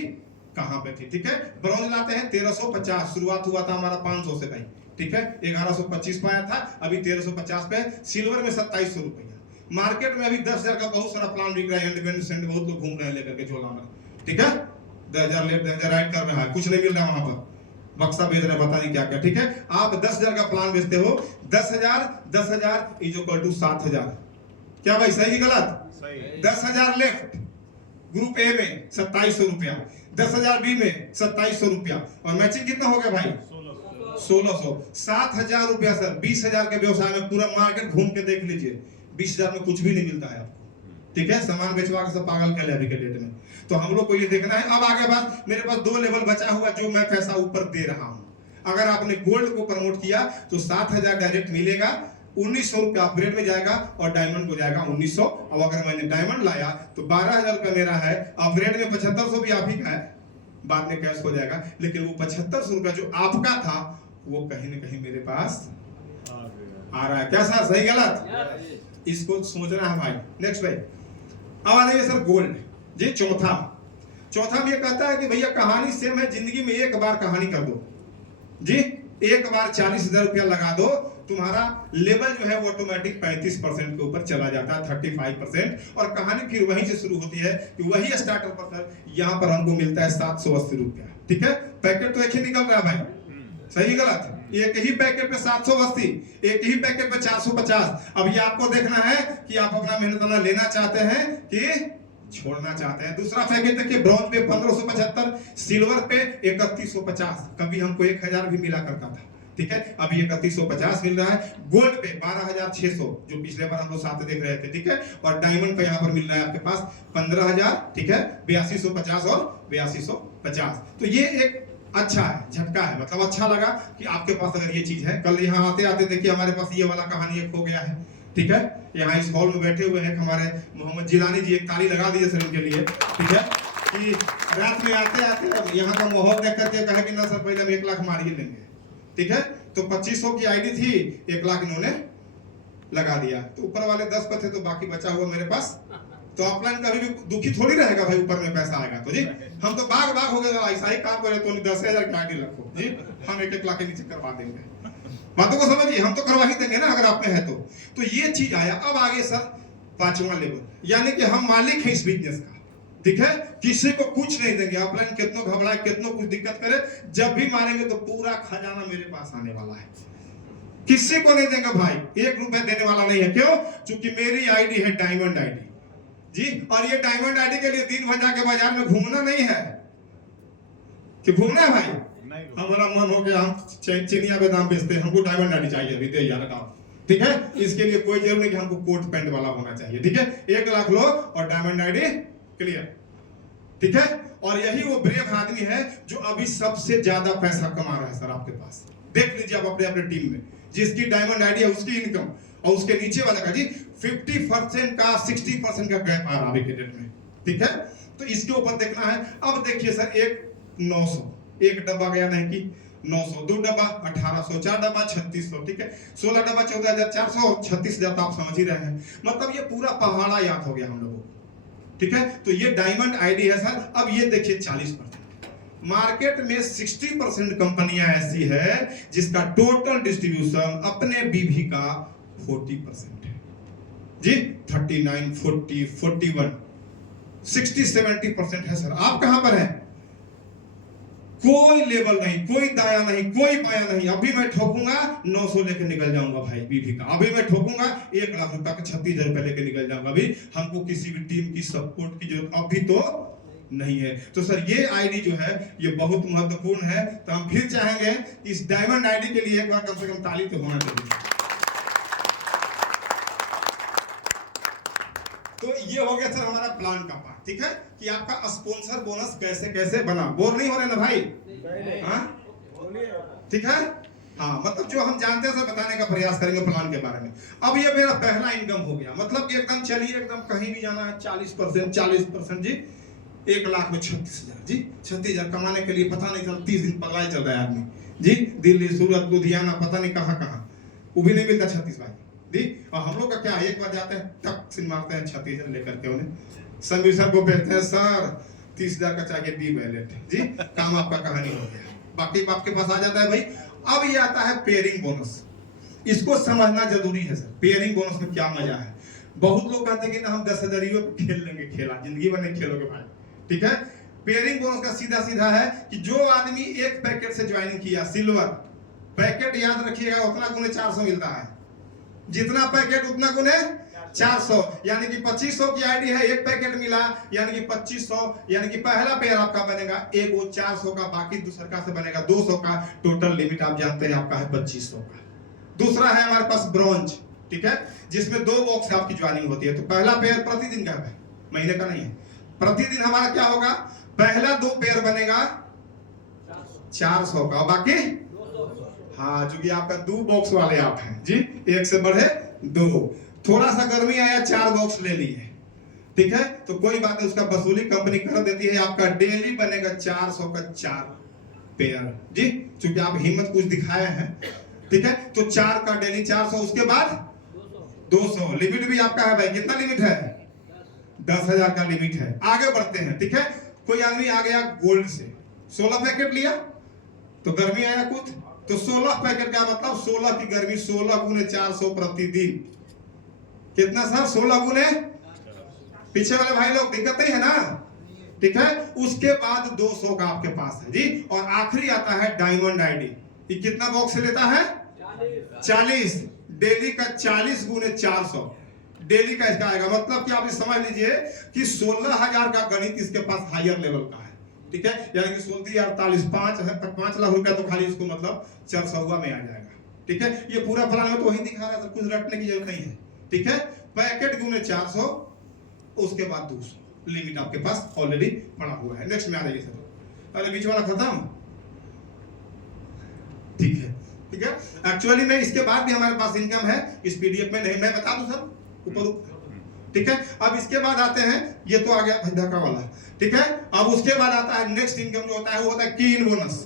कहां पे थी। ठीक है। ब्रॉन्ज लाते हैं 1350, शुरुआत हुआ था हमारा 500 से भाई। ठीक है। 1125 पाया था, अभी 1350 पे। सिल्वर में 2700 रुपया। मार्केट में अभी 10,000 का बहुत सारा प्लान बिक रहा है, बहुत लोग घूम रहे हैं लेकर के झोला में। ठीक है। 10,000 लेफ्ट 10,000 राइट कर रहे हैं, कुछ नहीं मिल रहा वहां पर, बक्सा बेच रहे हैं, पता नहीं क्या क्या। ठीक है। आप 10,000 का प्लान बेचते हो, 10,000 इज इक्वल टू 7,000। क्या भाई सही की गलत? सही। 10,000 लेफ्ट ग्रुप ए में 2700 रुपया, 10,000 बी में 2700 रुपया और मैचिंग कितना हो गया भाई, 1600। 7,000 रुपया सर, 20,000 के व्यवसाय में पूरा मार्केट घूम के देख लीजिए, 20,000 में कुछ भी नहीं मिलता है आपको। ठीक है। सामान बेचवा के सब पागल कर ले अभी के डेट में। तो हम लोग को ये देखना है। अब आगे बात, मेरे पास 2 लेवल बचा हुआ जो मैं पैसा ऊपर दे रहा हूं। अगर आपने गोल्ड को प्रमोट किया तो 7,000 डायरेक्ट मिलेगा, 1900 रुपया अपग्रेड में जाएगा और डायमंड को जाएगा 1900। अब अगर मैंने डायमंड लाया तो 12,000 रुपया मेरा है, अपग्रेड में 7500 भी आप ही का है, बाद में कैश हो जाएगा, लेकिन वो 7500 रुपया जो आपका था वो कहीं ना कहीं मेरे पास आ रहा है। क्या सर सही गलत? इसको सोचना है भाई। नेक्स्ट भाई, अब आ जाइए सर गोल्ड जी। चौथा भी ये कहता है कि भैया कहानी सेम है, जिंदगी में एक बार कहानी कर दो जी, एक बार 40,000 रुपया लगा दो तुम्हारा लेवल जो है वो ऑटोमेटिक 35% के ऊपर चला जाता है, 35%। और कहानी फिर वहीं से शुरू होती है कि वही स्टार्टर पर सर यहाँ पर हमको मिलता है 780 रुपया। ठीक है, पैकेट तो एक ही निकल रहा है भाई, सही गलत? एक ही पैकेट पे 780, एक ही पैकेट पे 450। अब ये आपको देखना है कि आप अपना मेहनताना लेना चाहते हैं कि छोड़ना चाहते हैं। दूसरा पैकेट देखिए, ब्रॉन्ज पे 1575, सिल्वर पे 3150, कभी हमको 1000 भी मिला करता था। ठीक है, अभी 3150 मिल रहा है। गोल्ड पे 12600, जो पिछले बार हम लोग साथ देख रहे थे। ठीक है, और डायमंड पे यहाँ पर मिल रहा है आपके पास 15000। ठीक है, 8250 और 8250। तो ये एक अच्छा है, झटका है, मतलब अच्छा लगा कि आपके पास अगर ये चीज है। कल यहाँ आते आते देखिए हमारे पास ये वाला कहानी एक हो गया है। ठीक है, यहाँ इस हॉल में बैठे हुए हैं हमारे मोहम्मद जिलानी जी, एक ताली लगा दीजिए सर उनके लिए। ठीक है, कि रात में आते आते यहाँ का माहौल देख करके कहा कि ना सर पहले हम 1 लाख मार ही लेंगे। ठीक है, तो 2500 की आईडी थी, 1 लाख इन्होंने लगा दिया। तो ऊपर वाले 10 पे थे, तो बाकी बचा हुआ मेरे पास। तो ऑफलाइन कभी भी दुखी थोड़ी रहेगा भाई, ऊपर में पैसा आएगा तो जी। हम तो बाग बाग हो गए, ऐसा ही काम करे तो 10,000 की आईडी रखो जी, हम 1-1 लाख के नीचे करवा देंगे। बातों को समझिए, हम तो करवा ही देंगे ना अगर आप में है तो ये चीज आया। अब आगे सर 5वां लेवल, यानी कि हम मालिक हैं इस बिजनेस का। ठीक है, किसी को कुछ नहीं देंगे। ऑफलाइन कितनों घबराए, कितनों कुछ दिक्कत करे, जब भी मारेंगे तो पूरा खजाना मेरे पास आने वाला है। किसी को नहीं देंगे भाई, 1 रुपया देने वाला नहीं है। क्यों? क्योंकि मेरी आईडी है डायमंड आईडी जी। और ये डायमंड आईडी के लिए दिन भर जाके बाजार में घूमना नहीं है कि घूमना है भाई। हमारा मन हो गया हम चिनिया बादाम बेचते हैं, हमको डायमंड आईडी चाहिए, अभी दे यार हटाओ। ठीक है, इसके लिए कोई जरूर नहीं कि हमको कोट पैंट वाला होना चाहिए। ठीक है, 1 लाख लो और डायमंड आईडी क्लियर। ठीक है, और यही वो ब्रेव आदमी है जो अभी सबसे ज्यादा पैसा कमा रहा है सर आपके पास। देख लीजिए आप अपने अपने टीम में, जिसकी डायमंड आईडी है उसकी इनकम और उसके नीचे वाला का जी 50% का 60% का गैप आ रहा है डेट में। ठीक है, तो इसके ऊपर देखना है। अब देखिए सर, एक 900, एक डब्बा गया नहीं कि 900, 2 डब्बा 1800, 4 डब्बा 3600। ठीक है, 16 डब्बा 14400 और 36000 तो आप समझ ही रहे हैं। मतलब ये पूरा पहाड़ा याद हो गया हम लोगों को। ठीक है, तो ये डायमंड आईडी है सर। अब ये देखिए 40%, मार्केट में 60% कंपनियां ऐसी है जिसका टोटल डिस्ट्रीब्यूशन अपने बीवी का 40% है जी। 39, 40, 41, 60-70% है सर। आप कहां पर हैं? कोई लेवल नहीं, कोई दाया नहीं, कोई बाया नहीं। अभी मैं ठोकूंगा 900 लेके निकल जाऊंगा भाई बीवी का। अभी मैं ठोकूंगा 1 लाख रुपया का 36,000 रुपया लेके निकल जाऊंगा। अभी हमको किसी भी टीम की सपोर्ट की जरूरत अभी तो नहीं है। तो सर ये आईडी जो है ये बहुत महत्वपूर्ण है। तो हम फिर चाहेंगे इस डायमंड आईडी के लिए एक बार कम से कम ताली तो होना चाहिए। तो ये हो गया सर हमारा प्लान का पार्ट। ठीक है, कि आपका स्पॉन्सर बोनस कैसे कैसे बना। बोर नहीं हो रहे ना भाई? हाँ, ठीक है। हाँ, मतलब जो हम जानते हैं सर बताने का प्रयास करेंगे प्लान के बारे में। अब ये मेरा पहला इनकम हो गया, मतलब कि एकदम चलिए, एकदम कहीं भी जाना है 40% जी। 1 लाख में 36,000 जी। 36,000 कमाने के लिए पता नहीं चल 30 दिन पगला चल रहा है आदमी जी। दिल्ली, सूरत, लुधियाना, पता नहीं कहाँ कहाँ, वो भी नहीं मिलता 36 भाई जी। और हम लोग का क्या, एक बार जाते हैं टक सिन मारते हैं 36,000 लेकर के उन्हें समीर सर को भेजते हैं, सर 30,000 का चाहिए बी वैलेट जी। काम आपका कहानी हो गया, बाकी आपके पास आ जाता है भाई। अब ये आता है पेयरिंग बोनस। इसको समझना जरूरी है सर, पेयरिंग बोनस में क्या मजा है। बहुत लोग कहते हैं कि ना हम 10,000 खेल लेंगे, खेला जिंदगी भर नहीं खेलोगे भाई। ठीक है, पेयरिंग बोनस का सीधा सीधा है कि जो आदमी 1 पैकेट से ज्वाइनिंग किया, सिल्वर पैकेट याद रखिएगा उतना गुने 400 मिलता है। जितना पैकेट उतना गुने 400, यानी कि 2500 की आईडी है, 1 पैकेट मिला यानी कि 2500, यानी कि पहला पेयर आपका बनेगा एक वो 400 का, बाकी दूसरा का से बनेगा 200 का। टोटल लिमिट आप जानते हैं आपका है 2500 का। दूसरा है हमारे पास ब्रॉन्ज। ठीक है, जिसमें 2 बॉक्स आपकी ज्वाइनिंग होती है। तो पहला पेयर प्रतिदिन का है, महीने का नहीं है। प्रतिदिन हमारा क्या होगा, पहला 2 पेयर बनेगा 400 का, बाकी हाँ, चूंकि आपका 2 बॉक्स वाले आप हैं जी, 1 से बढ़े 2। थोड़ा सा गर्मी आया 4 बॉक्स ले लिए। ठीक है, तो कोई बात नहीं, उसका वसूली कंपनी कर देती है। आपका डेली बनेगा 400 का 4 पेयर जी, चूंकि आप हिम्मत कुछ दिखाए हैं। ठीक है, तो 4 का डेली 400, उसके बाद 200। लिमिट भी आपका है भाई, कितना लिमिट है? 10,000 का लिमिट है। आगे बढ़ते हैं। ठीक है, कोई आदमी आ गया गोल्ड से, 16 पैकेट लिया, तो गर्मी आया कुछ तो 16 पैकेट का मतलब 16 की गर्मी 16 गुने 400 प्रतिदिन। कितना सर? 16 गुने, पीछे वाले भाई लोग दिक्कत नहीं है ना? ठीक है। उसके बाद 200 का आपके पास है जी। और आखिरी आता है डायमंड आईडी। ये कितना बॉक्स से लेता है? 40। डेली का 40 गुने 400 डेली का इसका आएगा। मतलब कि आप समझ लीजिए कि 16,000 का गणित इसके पास हायर लेवल का है। ठीक है, यानी कि 16,48 5 लाख रुपया तो खाली इसको मतलब 400 में आ जाएगा। ठीक है, ये पूरा प्लान में तो वही दिखा रहा है, कुछ रटने की जरूरत नहीं है। ठीक है, पैकेट गुने 400, उसके बाद 200 लिमिट आपके पास ऑलरेडी पड़ा हुआ है। नेक्स्ट में आ जाइए सर। पहले बीच वाला खत्म। ठीक है, ठीक है। एक्चुअली में इसके बाद भी हमारे पास इनकम है, इस पीडीएफ में नहीं, मैं बता दूं सर ऊपर। ठीक है, अब इसके बाद आते हैं, ये तो आ गया धक्का वाला। ठीक है, अब उसके बाद आता है नेक्स्ट इनकम जो होता है, वो होता है की इन बोनस।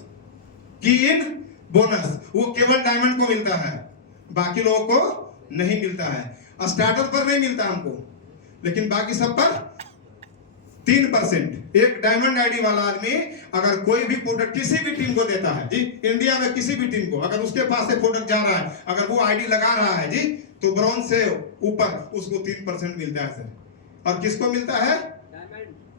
की इन बोनस वो केवल डायमंड को मिलता है, बाकी लोगों को नहीं मिलता है। स्टार्टर पर नहीं मिलता हमको, लेकिन बाकी सब पर 3%। एक डायमंड आईडी वाला आदमी अगर कोई भी प्रोडक्ट किसी भी टीम को देता है जी, इंडिया में किसी भी टीम को, अगर उसके पास से प्रोडक्ट जा रहा है, अगर वो आईडी लगा रहा है जी, तो ब्रॉन्ज से ऊपर उसको 3% मिलता है सर। और किसको मिलता है?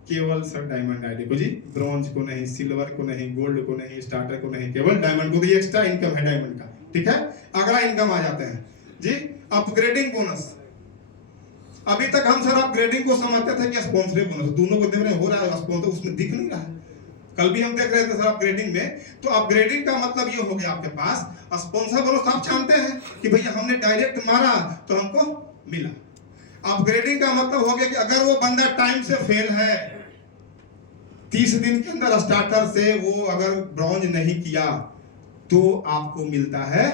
केवल सर डायमंड आईडी को जी, ब्रॉन्ज को नहीं, सिल्वर को नहीं, गोल्ड को नहीं, स्टार्टर को नहीं, केवल डायमंड को। तो ये एक्स्ट्रा इनकम है डायमंड का। ठीक है, अगला इनकम आ जाते हैं जी, अपग्रेडिंग बोनस। अभी तक हम सर अपग्रेडिंग को समझते थे कि स्पॉन्सर बोनस, दोनों को देख रहे हो रहा है, स्पॉन्सर उसमें दिख नहीं रहा है। कल भी हम देख रहे थे सर अपग्रेडिंग में। तो अपग्रेडिंग का मतलब ये हो गया आपके पास स्पॉन्सर बोनस। आप जानते हैं कि भैया हमने डायरेक्ट मारा तो हमको मिला। अपग्रेडिंग का मतलब हो गया कि अगर वो बंदा टाइम से फेल है, 30 दिन के अंदर स्टार्टर से वो अगर ब्रॉन्ज नहीं किया, तो आपको मिलता है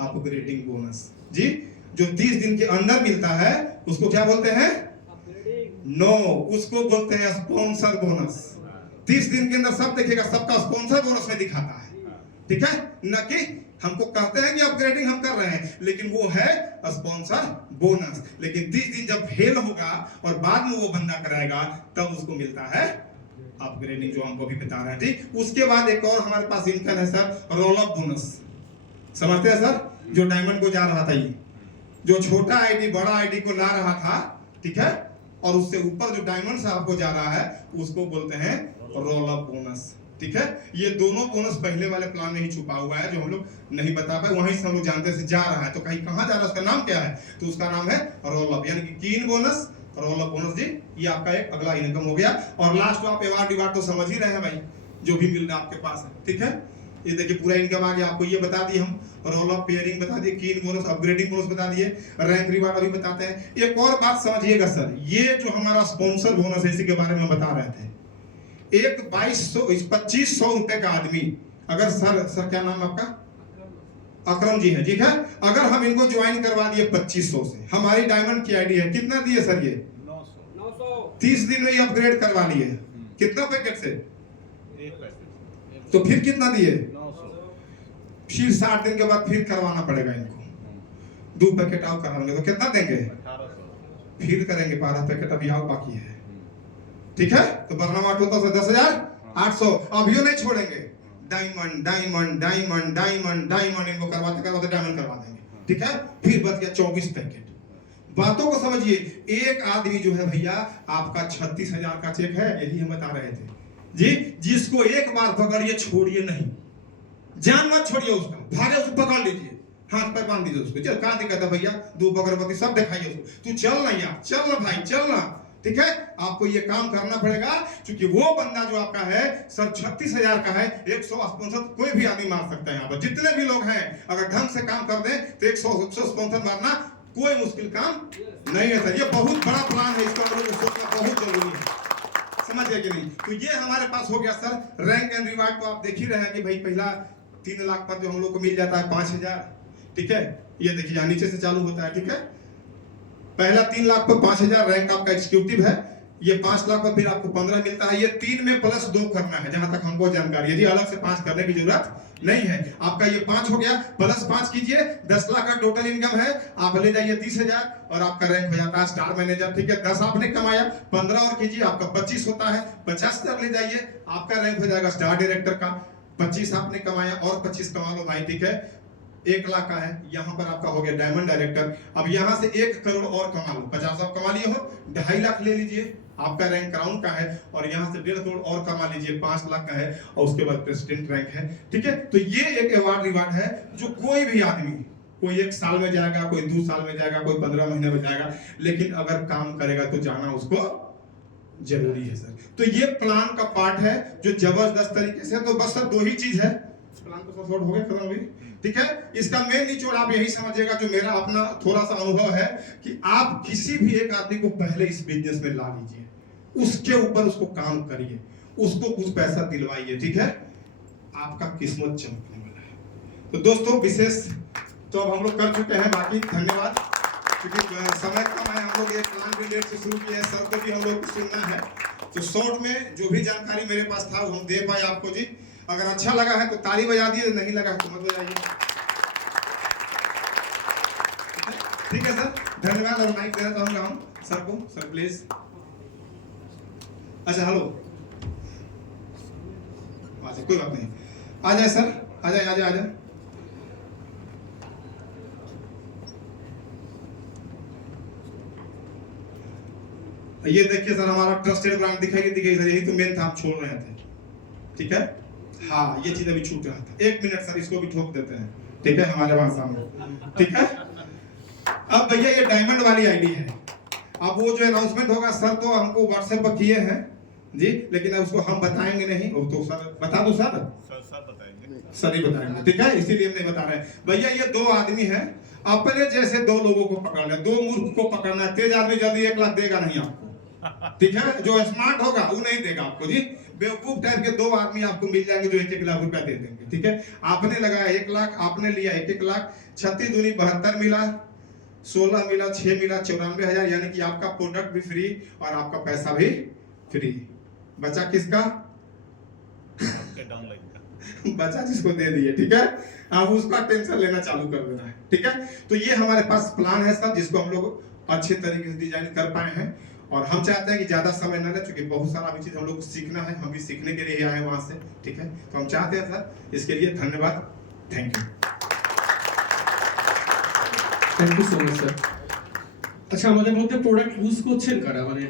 अपग्रेडिंग बोनस जी। जो 30 दिन के अंदर मिलता है उसको क्या बोलते हैं? नो, उसको बोलते हैं स्पॉन्सर बोनस। 30 दिन के अंदर सब देखिएगा, सबका स्पॉन्सर बोनस में दिखाता है। ठीक है, न कि हमको कहते हैं कि अपग्रेडिंग हम कर रहे हैं, लेकिन वो है स्पॉन्सर बोनस। लेकिन 30 दिन जब फेल होगा और बाद में वो बंदा कराएगा, तब उसको मिलता है अपग्रेडिंग, जो हमको भी बता रहे हैं जी। उसके बाद एक और हमारे पास इनकम है सर, रोल अप बोनस। समझते हैं सर? जो डायमंड को जा रहा था, ये जो छोटा आईडी बड़ा आईडी को ला रहा था, ठीक है, और उससे ऊपर जो डायमंड से आपको जा रहा है, उसको बोलते हैं रोल अप बोनस। ठीक है, ये दोनों बोनस पहले वाले प्लान में ही छुपा हुआ है, जो हम लोग नहीं बता पाए। वहीं से हम लोग जानते हैं जा रहा है, तो कहीं कहां जा रहा है, उसका नाम क्या है? तो उसका नाम है रोल अप, यानी कि कीन बोनस, रोल अप बोनस जी। ये आपका एक अगला इनकम हो गया। और लास्ट आप अवार्ड डिवार्ड तो समझ ही रहे हैं भाई, जो भी मिल रहा है आपके पास है। ठीक है, ये देखिए पूरा इनकम आ गया। आपको ये बता दिए हम, रोल ऑफ पेयरिंग बता दिए, कीन बोनस, अपग्रेडिंग बोनस बता दिए, रैंक रिवार्ड अभी बताते हैं। एक और बात समझिएगा सर, ये जो हमारा स्पॉन्सर बोनस है, इसी के बारे में बता रहे थे। एक 2500 रुपए का आदमी, अगर सर क्या नाम आपका? अकरम जी है, ठीक है। अगर हम इनको ज्वाइन करवा दिए 2500 से, हमारी डायमंड की आईडी है, कितना दिए सर? ये 900। 30 दिन में ये अपग्रेड करवा लिए, कितना पैकेट से? तो फिर कितना दिए? 900। फिर 60 दिन के बाद फिर करवाना पड़ेगा इनको, 2 पैकेट और कराएंगे तो कितना देंगे? 1800। फिर करेंगे 12 पैकेट, अभी आओ बाकी है। ठीक है, तो बरनामा टोटल से 10,800। अभी नहीं छोड़ेंगे, diamond diamond diamond diamond diamond इनको करवाते करवाते डायमंड करवा देंगे। ठीक है, फिर बच गया 24 पैकेट। बातों को समझिए, एक आदमी जो है भैया आपका 36,000 का चेक है, यही हम बता रहे थे जी। जिसको एक बार पकड़िए, छोड़िए नहीं, जान मत छोड़िए उसका, भागे उसको पकड़ लीजिए, हाथ पैर बांध दीजिए उसको। चल कहाँ दिक्कत है भैया, 2 अगरबत्ती सब दिखाइए उसको, तू चल ना यार, चल ना भाई, चल ना। ठीक है, आपको ये काम करना पड़ेगा, क्योंकि वो बंदा जो आपका है सर 36,000 का है। 100 स्पॉन्सर कोई भी आदमी मार सकता है। यहाँ पर जितने भी लोग हैं, अगर ढंग से काम कर दें तो 100 स्पॉन्सर मारना कोई मुश्किल काम नहीं है सर। ये बहुत बड़ा प्लान है, इसको हम लोग को सोचना बहुत जरूरी है, समझ गए कि नहीं? तो ये हमारे पास हो गया सर रैंक एंड रिवार्ड। तो आप देख ही रहे हैं कि भाई पहला 3 लाख पर जो हम लोग को मिल जाता है 5,000। ठीक है, ये देखिए यहाँ नीचे से चालू होता है। ठीक है, पहला 3 लाख पर 5,000 रैंक आपका एग्जीक्यूटिव है। ये 5 लाख पर फिर आपको 15 मिलता है। ये 3 में +2 करना है, जहां तक हमको जानकारी है जी, अलग से 5 करने की जरूरत नहीं है। आपका ये 5 हो गया, +5 कीजिए, 10 लाख का टोटल इनकम है। आप ले जाइए 30,000 और आपका रैंक हो जाता है स्टार मैनेजर। ठीक है, 10 आपने कमाया, 15 और कीजिए, आपका 25 होता है। 50,000 ले जाइए, आपका रैंक हो जाएगा स्टार डायरेक्टर का। 25 आपने कमाया और 25 कमा लो भाई, ठीक है। 1 लाख का है, यहाँ पर आपका हो गया डायमंड डायरेक्टर। अब यहाँ से 1 करोड़ और कमा लो, 50 आप कमा लिए हो, 2.5 लाख ले लीजिए, आपका रैंक क्राउन का है। और यहाँ से 1.5 करोड़ और कमा लीजिए, 5 लाख का है, और उसके बाद प्रेसिडेंट रैंक है, ठीक है। तो ये एक अवार्ड रिवार्ड है जो कोई भी आदमी, कोई 1 साल में जाएगा, कोई 2 साल में जाएगा, कोई 15 महीने में जाएगा, लेकिन अगर काम करेगा तो जाना उसको जरूरी है सर। तो ये प्लान का पार्ट है जो जबरदस्त तरीके से, तो बस सर 2 ही चीज है, प्लान तो शॉर्ट हो गया, खत्म हो गई, ठीक है। इसका मेन निचोड़ आप यही समझिएगा, जो मेरा अपना थोड़ा सा अनुभव है, कि आप किसी भी एक आदमी को पहले इस बिजनेस में ला लीजिए, उसके ऊपर उसको काम करिए, उसको कुछ पैसा दिलवाइए, ठीक है, आपका किस्मत चमकने वाला है। तो दोस्तों विशेष तो अब हम लोग कर चुके हैं, बाकी धन्यवाद, क्योंकि समय कम है, हम लोग ये प्लान भी लेट से शुरू किया है, सर को भी हम लोग को सुनना है। तो शॉर्ट में जो भी जानकारी मेरे पास था वो हम दे पाए आपको जी। अगर अच्छा लगा है तो ताली बजा दिए, नहीं लगा है तो मत बजाइए, ठीक है सर। धन्यवाद। और माइक देना चाहूंगा हम सर को, सर प्लीज। अच्छा हेलो, अच्छा कोई बात नहीं, आ जाए सर, आ जाए आ जाए आ जाए। ये देखिए सर, हमारा ट्रस्टेड ब्रांड दिखाई सर, यही तो मेन था, आप छोड़ रहे थे, ठीक है। हाँ ये चीज अभी छूट रहा था, 1 मिनट सर, इसको भी ठोक देते हैं, ठीक है, हमारे वहां सामने, ठीक है। अब भैया ये डायमंड वाली आईडी है, अब वो जो अनाउंसमेंट होगा सर तो हमको व्हाट्सएप पर किए हैं जी, लेकिन अब उसको हम बताएंगे नहीं, वो तो सर बता दो सर, सर ही बताएंगे, ठीक है, इसीलिए हम नहीं बता रहे हैं। भैया ये 2 आदमी हैं, अपने जैसे 2 लोगों को पकड़ना है, 2 मूर्ख को पकड़ना है। तेज आदमी जल्दी 1 लाख देगा नहीं आपको, ठीक है, जो स्मार्ट होगा वो नहीं देगा आपको जी। बेवकूफ टाइप के 2 आदमी आपको मिल जाएंगे जो 1-1 लाख रुपया दे देंगे, ठीक है। आपने लगाया 1 लाख, आपने लिया 1-1 लाख, 36 दूनी 72 मिला, 16 मिला, 6 मिला, 94,000, यानी कि आपका प्रोडक्ट भी फ्री और आपका पैसा भी फ्री। बचा किसका? बचा जिसको दे दिए, ठीक है। अब उसका टेंशन लेना चालू कर देना है, ठीक है। तो ये हमारे पास प्लान है सर, जिसको हम लोग अच्छे तरीके से डिजाइन कर पाए हैं, और हम चाहते हैं कि ज्यादा समय न ले, क्योंकि बहुत सारा भी चीज हम लोग को सीखना है, हम भी सीखने के लिए आए हैं वहां से, ठीक है। तो हम चाहते हैं सर, इसके लिए धन्यवाद, thank you. Thank you so much sir. আচ্ছা আমাদের মধ্যে প্রোডাক্ট ইউজ করছেন কারা, মানে